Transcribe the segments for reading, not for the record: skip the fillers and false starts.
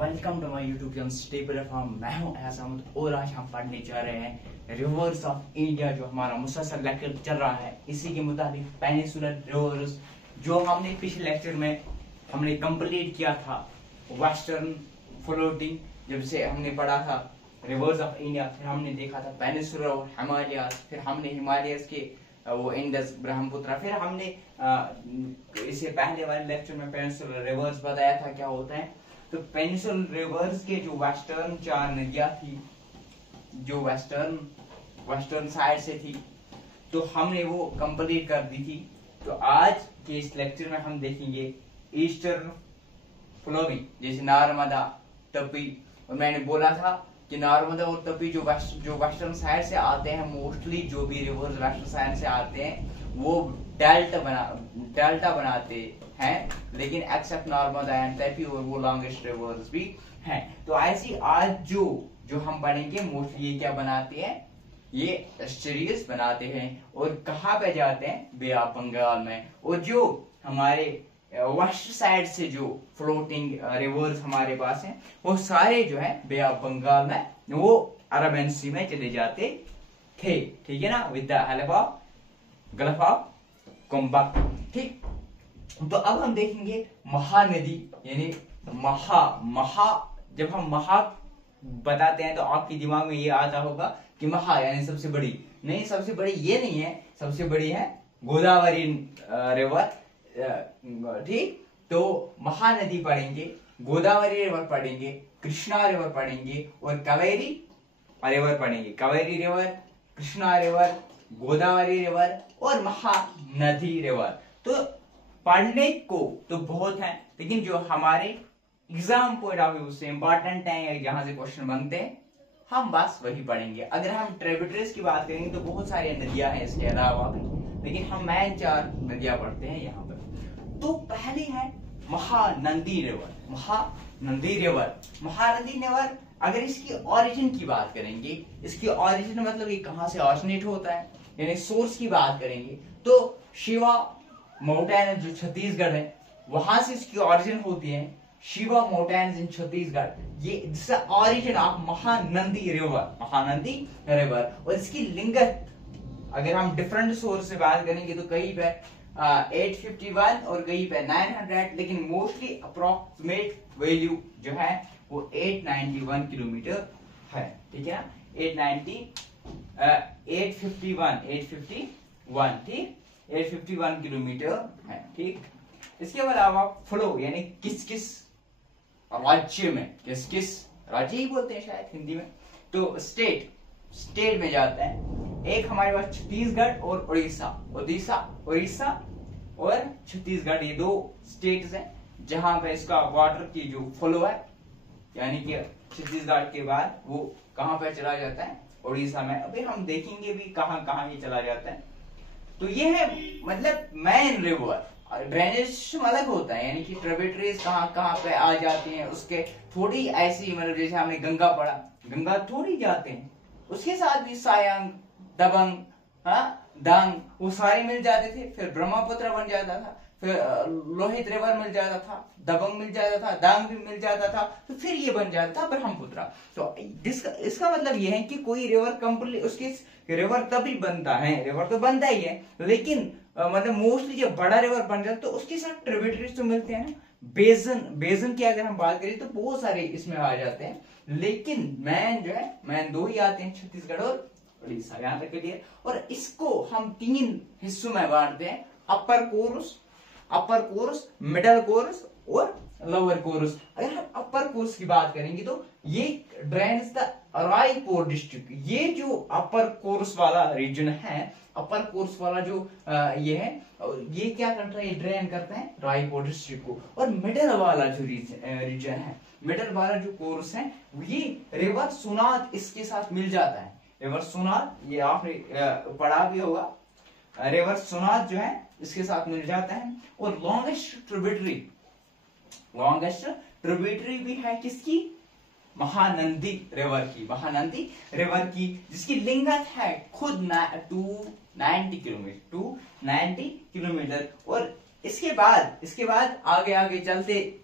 Welcome to my YouTube channel stable FM. मैं हूं एहसान और आज हम पढ़ने जा रहे हैं रिवर्स ऑफ इंडिया। जो हमारा मुसलसल लेक्चर चल रहा है इसी के मुताबिक पेनिनसुलर रिवर्स जो हमने पिछले लेक्चर में हमने कंप्लीट किया था। वेस्टर्न फ्लोटिंग जब से हमने पढ़ा था रिवर्स ऑफ इंडिया, फिर हमने देखा था पेनिनसुलर और हिमालयास, फिर हमने हिमालयस के वो इंडस ब्रह्मपुत्र, फिर हमने इससे पहले वाले लेक्चर में पेनिनसुलर रिवर्स बताया था क्या होता है। तो पेनिनसुलर रिवर्स के जो वेस्टर्न चार नदियां थी जो वेस्टर्न साइड से थी, तो हमने वो कंप्लीट कर दी थी। तो आज के इस लेक्चर में हम देखेंगे ईस्टर्न फ्लोइंग, जैसे नर्मदा, तपी। और मैंने बोला था कि नर्मदा और तपी जो वेस्टर्न साइड से आते हैं, मोस्टली जो भी रिवर्स वेस्टर्न साइड से आते हैं वो डेल्टा बनाते हैं, लेकिन एक्सेप्ट नर्मदा एंड तपी और वो लॉन्गेस्ट रिवर्स भी हैं। तो ऐसी आज जो हम पढ़ेंगे मोस्टली ये क्या बनाते हैं, ये एस्चुरियस बनाते हैं। और कहाँ पे जाते हैं, बे ऑफ बंगाल में। और जो हमारे वेस्ट साइड से जो फ्लोटिंग रिवर्स हमारे पास हैं वो सारे जो है बे ऑफ बंगाल में वो अरबियन सी में चले जाते थे, ठीक है ना, with the help of gulf of कुंभक। ठीक, तो अब हम देखेंगे महानदी, यानी जब हम महा बताते हैं तो आपके दिमाग में ये आता होगा कि महा यानी सबसे बड़ी। नहीं, सबसे बड़ी ये नहीं है, सबसे बड़ी है गोदावरी रिवर। ठीक, तो महानदी पढ़ेंगे, गोदावरी रिवर पढ़ेंगे, कृष्णा रिवर पढ़ेंगे और कावेरी रिवर पढ़ेंगे। Kaveri river, Krishna river, Godavari river और महानदी रिवर। तो पढ़ने को तो बहुत है, लेकिन जो हमारे एग्जाम पॉइंट ऑफ व्यू से इंपॉर्टेंट है, जहां से क्वेश्चन बनते हैं, हम बस वही पढ़ेंगे। अगर हम ट्रिब्यूटरीज की बात करेंगे तो बहुत सारी नदियां हैं इसके अलावा भी, लेकिन हम मेन 4 नदियां पढ़ते हैं यहाँ पर। तो पहली है महानदी रिवर। महानदी रिवर अगर इसकी ओरिजिन की बात करेंगे, इसकी ओरिजिन मतलब ये कहाँ से ऑरिजिनेट होता है, यानी सोर्स की बात करेंगे, तो शिवा माउंटेन जो छत्तीसगढ़ है वहां से इसकी ओरिजिन होती है। शिवा माउंटेन्स इन छत्तीसगढ़, ये ओरिजिन ऑफ महानदी रिवर। और इसकी लिंगत अगर हम डिफरेंट सोर्स से बात करेंगे तो कहीं पे 851 और कहीं पे 900, लेकिन मोस्टली अप्रोक्सीमेट वैल्यू जो है वो 891 किलोमीटर है, ठीक है ना। 851 किलोमीटर है, ठीक। इसके अलावा फ्लो यानी किस राज्य में, किस राज्य ही बोलते हैं शायद हिंदी में, तो स्टेट में जाता है। एक हमारे पास छत्तीसगढ़ और उड़ीसा और छत्तीसगढ़, ये 2 स्टेट्स हैं जहां पे इसका वाटर की जो फ्लो है, यानी कि छत्तीसगढ़ के बाद वो कहां पे चला जाता है, उड़ीसा में। अभी हम देखेंगे भी कहां ये चला जाता है। तो ये है मतलब मेन रिवर। ड्रेनेज अलग होता है, यानी कि ट्रिब्यूटरीज कहां पे आ जाती हैं, उसके थोड़ी ऐसी, मतलब जैसे हमने गंगा पढ़ा, गंगा थोड़ी जाते हैं, उसके साथ भी सायंग, दबंग, दांग, वो सारे मिल जाते थे। फिर ब्रह्मपुत्र बन जाता था, फिर लोहित रिवर मिल जाता था, दबंग मिल जाता था, दांग भी मिल जाता था, तो फिर ये बन जाता था ब्रह्मपुत्र। तो इसका मतलब ये है कि कोई रिवर कंप्लीट, उसके रिवर तभी बनता है, रिवर तो बनता ही है, लेकिन मतलब मोस्टली जब बड़ा रिवर बन जाता तो उसके साथ ट्रिब्यूटरीज तो मिलते हैं ना। बेजन की अगर हम बात करें तो बहुत सारे इसमें आ जाते हैं, लेकिन मेन 2 ही आते हैं, छत्तीसगढ़ और उड़ीसा। यहां तक क्लियर। और इसको हम 3 हिस्सों में बांटते हैं, अपर कोर्स, मिडल कोर्स और लोअर कोर्स। अगर हम अपर कोर्स की बात करेंगे तो ये ड्रेन्स द रायपुर डिस्ट्रिक्ट। ये जो अपर कोर्स वाला रीजन है, अपर कोर्स वाला जो ये है, ये क्या करता है, ये ड्रेन करता है रायपुर डिस्ट्रिक्ट को। और मिडल वाला जो रीजन है, मिडल वाला जो कोर्स है, ये रिवर सोनार इसके साथ मिल जाता है। रिवर सोनार, ये आपने पढ़ा भी होगा, रिवर सोनार जो है इसके साथ मिल जाता है। और लॉन्गेस्ट ट्रिब्यूटरी भी है किसकी, महानदी रिवर की, जिसकी लिंगत है खुद 290 किलोमीटर। और इसके बाद आगे चलते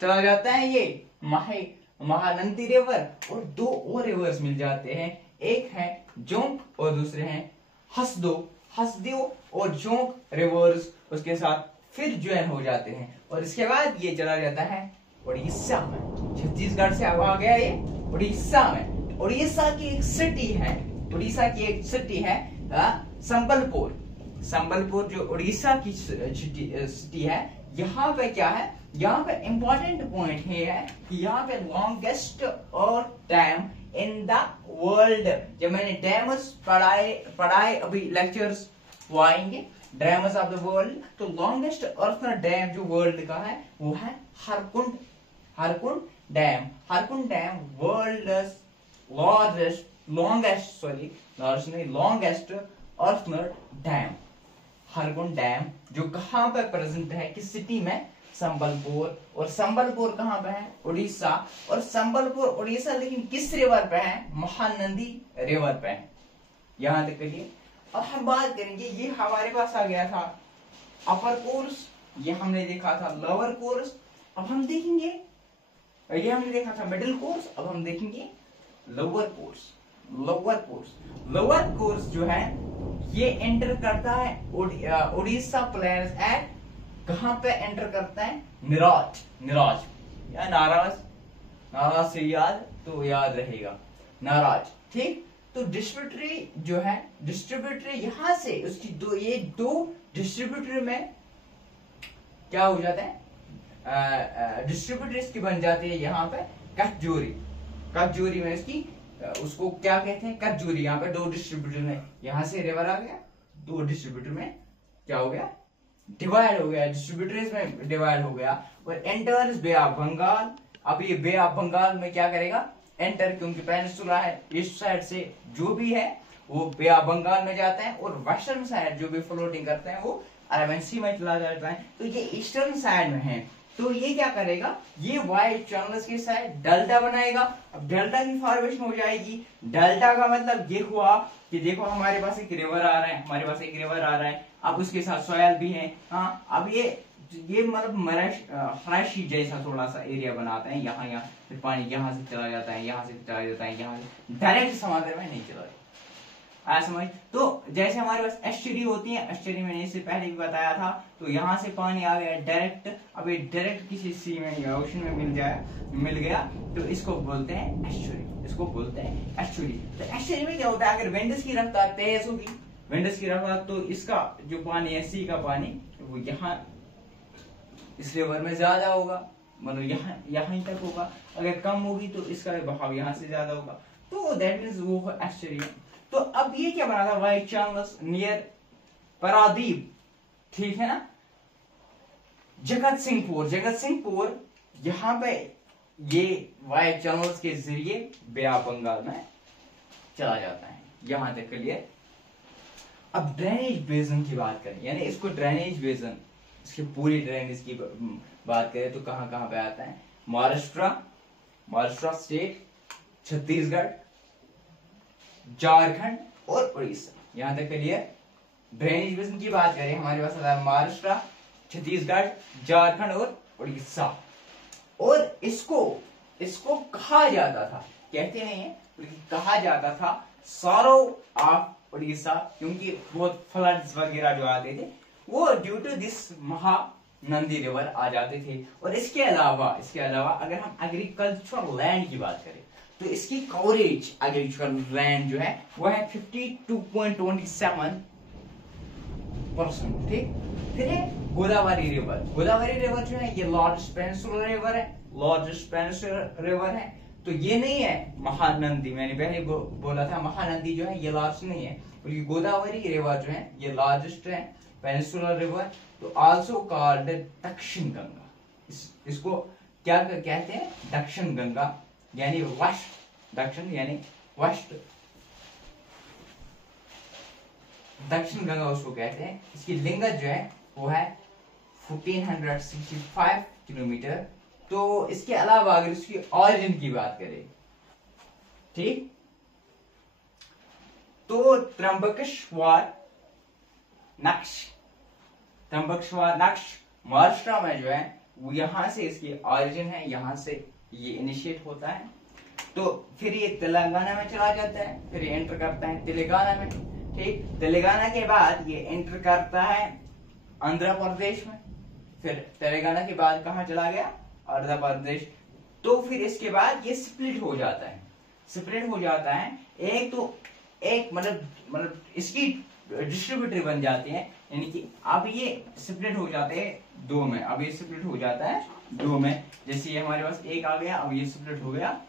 चला जाता है ये महानंदी रिवर और दो और रिवर्स मिल जाते हैं, एक है जोंक और दूसरे हैं हसदेव और जोंक रिवर्स उसके साथ फिर ज्वाइन हो जाते हैं और इसके बाद ये चला जाता है उड़ीसा में। छत्तीसगढ़ से अब आ गया ये उड़ीसा में। उड़ीसा की एक सिटी है, उड़ीसा की एक सिटी है संबलपुर। संबलपुर जो उड़ीसा की सिटी है, यहाँ पे क्या है, यहाँ पे इंपॉर्टेंट पॉइंट ये है कि यहाँ पे लॉन्गेस्ट और डैम इन द वर्ल्ड। जब मैंने डैम्स पढ़ाए अभी लेक्चर्स वो आएंगे, डैम्स ऑफ द वर्ल्ड, तो लॉन्गेस्ट अर्थ डैम जो वर्ल्ड का है वो है Hirakud dam. Hirakud dam world longest earthen dam. Hirakud dam जो कहां पे प्रेजेंट है, किस सिटी में, संबलपुर। और संबलपुर कहां पे है, उड़ीसा। और संबलपुर उड़ीसा लेकिन किस रिवर पे है, महानंदी रिवर पे है। यहां तक करिए। अब हम बात करेंगे, ये हमारे पास आ गया था अपर कोर्स, ये हमने देखा था लोअर कोर्स। अब हम देखेंगे, ये हमने देखा था मिडिल कोर्स, अब हम देखेंगे लोअर कोर्स। लोअर कोर्स जो है ये एंटर करता है उड़ीसा प्लेन्स एट, कहां पे एंटर करता है, निराज या नाराज से याद तो याद रहेगा, नाराज। ठीक, तो डिस्ट्रीब्यूटरी जो है, डिस्ट्रीब्यूटरी यहां से उसकी दो डिस्ट्रीब्यूटरी में क्या हो जाता है, डिस्ट्रीब्यूटरी इसकी बन जाती है यहाँ पे कचजोरी में इसकी, उसको क्या कहते हैं, कचजोरी। यहाँ पे दो डिस्ट्रीब्यूटर में, यहाँ से रिवर आ गया, दो डिस्ट्रीब्यूटर में क्या हो गया, डिवाइड हो गया, डिस्ट्रीब्यूटर्स में डिवाइड हो गया और एंटर्स बे ऑफ बंगाल। अब ये बे ऑफ बंगाल में क्या करेगा, एंटर, क्योंकि पेनिनसुला है, ईस्ट साइड से जो भी है वो बे ऑफ बंगाल में जाता है और वेस्टर्न साइड जो भी फ्लोटिंग करते हैं वो अरेबियन सी में चला जाता है। तो ये ईस्टर्न साइड में है, तो ये क्या करेगा, ये वाइट चैनल्स के साइड डेल्टा बनाएगा। अब डेल्टा की फॉर्मेशन हो जाएगी। डेल्टा का मतलब ये हुआ कि देखो हमारे पास एक रिवर आ रहा है, अब उसके साथ सॉयल भी है। हाँ, अब ये मतलब फ्रेश जैसा थोड़ा सा एरिया बनाता है, यहाँ फिर पानी यहाँ से चला जाता है, यहाँ से डायरेक्ट समुद्र में नहीं चला जाता। समझ। तो जैसे हमारे पास एस्चुरी होती है, एस्चुरी मैंने इससे पहले भी बताया था, तो यहाँ से पानी आ गया डायरेक्ट, अब ये डायरेक्ट किसी सी में या ओशन में मिल गया तो इसको बोलते हैं एस्चुरी। तो एस्चुरी में क्या होता है, अगर विंड्स की रफ्तार तेज होगी, तो इसका जो पानी है, सी का पानी, वो यहाँ इस रिवर में ज्यादा होगा, मतलब यहाँ तक होगा। अगर कम होगी तो इसका बहाव यहाँ से ज्यादा होगा, तो दैट मीन्स वो एस्चुरी है। तो अब ये क्या बना था, वाइट चैनल्स नियर पारादीप, ठीक है ना। जगत सिंहपुर यहाँ पे ये वाइट चैनल्स के जरिए बे ऑफ बंगाल में चला जाता है, यहां तक क्लियर। अब ड्रेनेज बेसिन की बात करें, यानी इसको ड्रेनेज बेसिन, इसकी पूरी ड्रेनेज की बात करें तो कहां कहां पे आता है, महाराष्ट्र स्टेट, छत्तीसगढ़, झारखंड और उड़ीसा, यहां तक क्लियर। ड्रेनेज बेसिन की बात करें, हमारे पास आता है महाराष्ट्र, छत्तीसगढ़, झारखंड और उड़ीसा। और इसको कहा जाता था, कहते नहीं है, कहा जाता था सॉरो ऑफ उड़ीसा, क्योंकि बहुत फ्लड्स वगैरह जो आते थे वो due to this Mahanadi river आ जाते थे। और इसके अलावा अगर हम एग्रीकल्चरल लैंड की बात करें तो इसकी कवरेज एग्रीकल्चरल लैंड जो है वो है 52.27%। ठीक, फिर है गोदावरी रिवर जो है ये लार्जेस्ट पेनिनसुलर रिवर है। तो ये नहीं है महानंदी, मैंने पहले बोला था महानंदी जो है ये लार्ज नहीं है, बल्कि गोदावरी रिवर जो है ये लार्जेस्ट है पेनिनसुलर रिवर। तो आल्सो कॉल्ड दक्षिण गंगा, इसको क्या कहते हैं, दक्षिण गंगा, यानी वेस्ट, दक्षिण यानी वेस्ट, दक्षिण गंगा उसको कहते हैं। इसकी लिंगत जो है वो है 1465 किलोमीटर। तो इसके अलावा अगर इसकी ऑरिजिन की बात करें, ठीक, तो त्र्यंबकेश्वर नक्श महाराष्ट्र में जो है वो यहां से इसकी ऑरिजिन है, यहां से ये इनिशिएट होता है, तो फिर ये तेलंगाना में चला जाता है, फिर ये एंटर करता है तेलंगाना में, ठीक। तेलंगाना के बाद ये एंटर करता है आंध्र प्रदेश में, फिर तेलंगाना के बाद कहाँ चला गया, आंध्र प्रदेश। तो फिर इसके बाद ये स्प्लिट हो जाता है, स्प्लिट हो जाता है। एक मतलब इसकी डिस्ट्रीब्यूटरी बन जाती है, यानी कि अब ये स्प्लिट हो जाते हैं दो में, अब ये स्प्लिट हो जाता है दो में। जैसे ये हमारे पास एक आ गया, अब ये स्प्लिट हो गया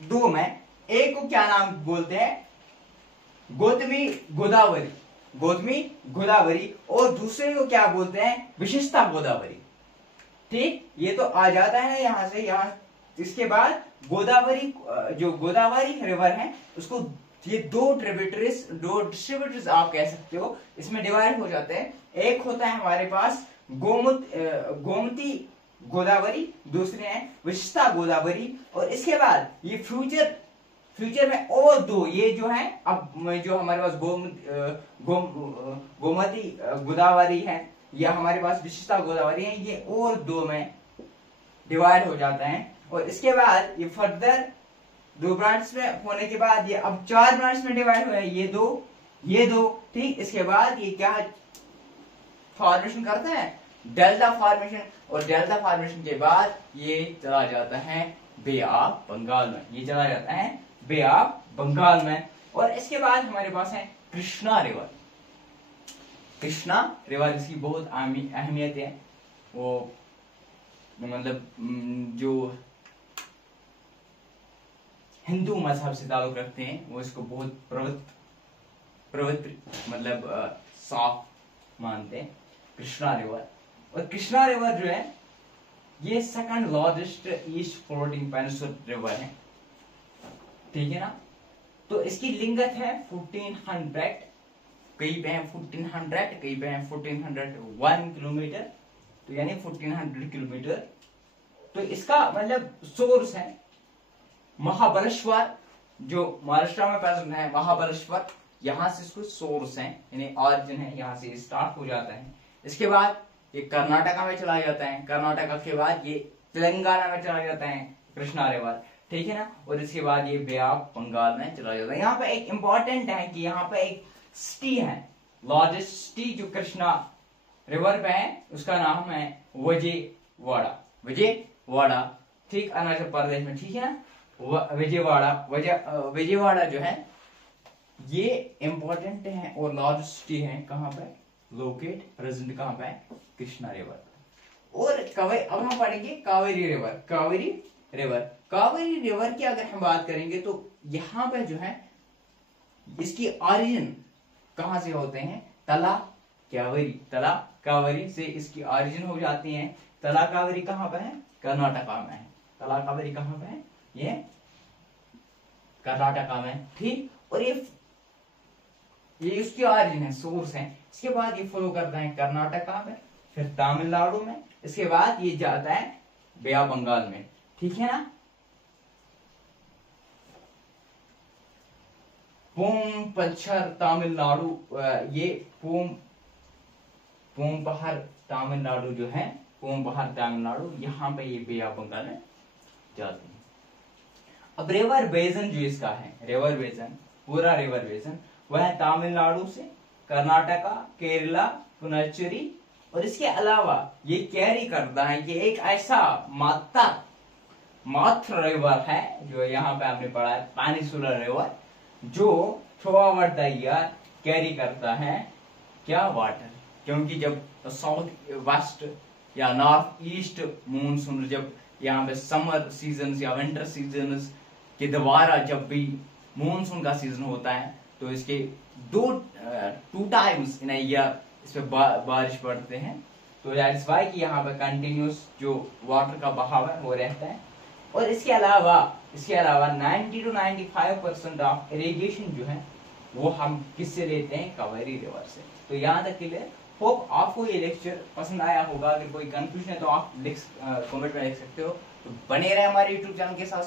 दो में। एक को क्या नाम बोलते हैं, गौतमी गोदावरी, गौतमी गोदावरी, और दूसरे को क्या बोलते हैं, विशेषता गोदावरी, ठीक। ये तो आ जाता है ना यहाँ से यहाँ। इसके बाद गोदावरी, जो गोदावरी रिवर है उसको ये दो डिस्ट्रीब्यूटरीज आप कह सकते हो, इसमें डिवाइड हो जाते हैं। एक होता है हमारे पास गोमती गोदावरी, दूसरे हैं विशेषता गोदावरी, और इसके बाद ये फ्यूचर में और दो ये जो है, अब जो हमारे पास गोमती गोदावरी है या हमारे पास विशेषता गोदावरी है, ये और दो में डिवाइड हो जाता है। और इसके बाद ये फर्दर दो ब्रांच में होने के बाद ये अब चार ब्रांच में डिवाइड हुआ है, ये दो, ठीक। इसके बाद ये क्या फॉर्मेशन करता है, डेल्टा फॉर्मेशन, और डेल्टा फॉर्मेशन के बाद ये चला जाता है बे ऑफ बंगाल में, ये चला जाता है बे ऑफ बंगाल में। और इसके बाद हमारे पास है कृष्णा रिवर। कृष्णा रिवर इसकी बहुत अहमियत है, वो मतलब जो हिंदू मजहब से ताल्लुक रखते हैं वो इसको बहुत पवित्र मतलब साफ मानते हैं, कृष्णा रिवर। और कृष्णा रिवर जो है ये second largest east floating peninsular river है, ठीक है ना। तो इसकी लिंगत है 1400, कहीं पे है 1400, कहीं पे है 1401 किलोमीटर, तो यानी 1400 किलोमीटर। तो इसका मतलब सोर्स है महाबलेश्वर, जो महाराष्ट्र में प्रेजेंट है, महाबलेश्वर, यहां से इसको सोर्स है, यानी ऑरिजिन है, यहां से स्टार्ट हो जाता है। इसके बाद ये कर्नाटका में चला जाता है, कर्नाटका के बाद ये तेलंगाना में चला जाता है कृष्णा रिवर, ठीक है ना। और इसके बाद ये बे ऑफ बंगाल में चला जाता है। यहाँ पे एक इंपॉर्टेंट है कि यहाँ पे एक सिटी है, लार्जेस्ट सिटी जो कृष्णा रिवर पे है, उसका नाम है विजयवाड़ा, विजयवाड़ा, ठीक, अरुणाचल प्रदेश में, ठीक है ना। विजयवाड़ा जो है ये इंपॉर्टेंट है और लार्ज सिटी है, कहां पे लोकेट, प्रेजेंट कहां पे, कृष्णा रिवर। और अब हम पढ़ेंगे कावेरी रिवर। कावेरी रिवर की अगर हम बात करेंगे तो यहाँ पे जो है इसकी ऑरिजिन कहां से होते हैं, तला कावेरी से इसकी ऑरिजिन हो जाती है। तला कावेरी कहां पे है, कर्नाटका में है। तला कावेरी कहां पे है, ये कर्नाटका में, ठीक। और ये उसकी ऑरिजिन है, सोर्स है। इसके बाद ये फ्लो करता है कर्नाटका में, फिर तमिलनाडु में, इसके बाद ये जाता है बे ऑफ बंगाल में, ठीक है ना। पोमपच्छर तमिलनाडु, ये पोमपहर तमिलनाडु जो है, पोमपहर तमिलनाडु, यहाँ पे ये बे ऑफ बंगाल में जाती है। अब रिवर बेसन जो इसका है, रिवर बेसन, पूरा रिवर बेसन वह है तमिलनाडु से कर्नाटका, केरला, पुडुचेरी, और इसके अलावा ये कैरी करता है, ये एक ऐसा मात्र रिवर है जो यहाँ पे आपने पढ़ा है, पेनिनसुलर रिवर, जो through out the year carry करता है क्या, वाटर। क्योंकि जब साउथ वेस्ट या नॉर्थ ईस्ट मूनसून, जब यहाँ पे समर सीजन या विंटर सीजन के दोबारा जब भी मूनसून का सीजन होता है, तो इसके टू टाइम्स इन ईयर इस पे बारिश पड़ते हैं। तो दैट्स व्हाई कि यहाँ पे कंटिन्यूस जो वाटर का बहाव है वो रहता है। और इसके अलावा 90 to 95% ऑफ इरिगेशन जो है वो हम किससे लेते हैं, कावेरी रिवर से। तो यहाँ तक के लिए होप आपको ये लेक्चर पसंद आया होगा। अगर कोई कंफ्यूजन है तो आप कमेंट में लिख सकते हो। तो बने रहे हमारे यूट्यूब चैनल के साथ।